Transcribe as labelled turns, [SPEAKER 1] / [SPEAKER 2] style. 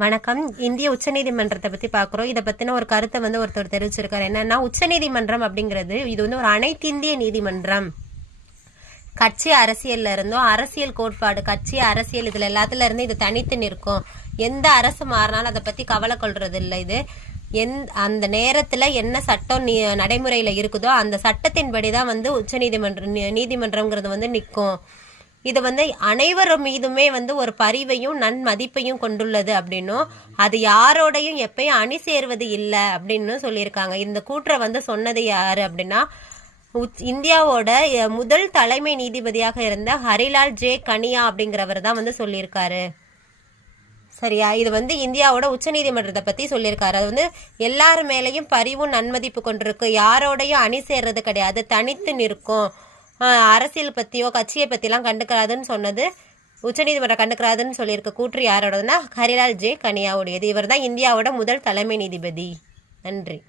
[SPEAKER 1] வணக்கம். இந்திய உச்சநீதிமன்றத்தை பத்தி பார்க்குறோம் இதை பத்தின ஒரு கருத்தை வந்து ஒருத்தர் தெரிவிச்சிருக்காரு. என்னன்னா உச்சநீதிமன்றம் அப்படிங்கிறது இது வந்து ஒரு அனைத்திந்திய நீதிமன்றம். கட்சி அரசியல்ல இருந்தும் அரசியல் கோட்பாடு கட்சி அரசியல் இதுல எல்லாத்துல இருந்து இது தனித்து நிற்கும். எந்த அரசு மாறினாலும் அதை பத்தி கவலை கொள்றது இல்லை இது. எந் அந்த நேரத்துல என்ன சட்டம் நீ நடைமுறையில இருக்குதோ அந்த சட்டத்தின்படி தான் வந்து உச்சநீதிமன்ற நீ- நீதிமன்றம்ங்கிறது வந்து நிற்கும். இது வந்து அனைவர் மீதுமே வந்து ஒரு பரிவையும் நன்மதிப்பையும் கொண்டுள்ளது அப்படின்னும். அது யாரோடையும் எப்பயும் அணி சேர்வது இல்லை அப்படின்னு சொல்லியிருக்காங்க. இந்த கூற்றை வந்து சொன்னது யார் அப்படின்னா உச்- இந்தியாவோட முதல் தலைமை நீதிபதியாக இருந்த ஹரிலால் ஜே கனியா அப்படிங்கிறவர் தான் வந்து சொல்லியிருக்காரு. சரியா? இது வந்து இந்தியாவோட உச்சநீதிமன்றத்தை பற்றி சொல்லியிருக்காரு. அது வந்து எல்லார் மேலேயும் பரிவும் நன்மதிப்பு கொண்டிருக்கு. யாரோடையும் அணி சேர்றது கிடையாது. தனித்து நிற்கும். அரசியல் பற்றியோ கட்சியை பற்றிலாம் கண்டுக்கிறாதுன்னு சொன்னது உச்சநீதிமன்றம் கண்டுக்கிறாதுன்னு சொல்லியிருக்க கூற்று யாரோடதுன்னா ஹரிலால் ஜே கனியாவுடையது. இவர் தான் இந்தியாவோட முதல் தலைமை நீதிபதி. நன்றி.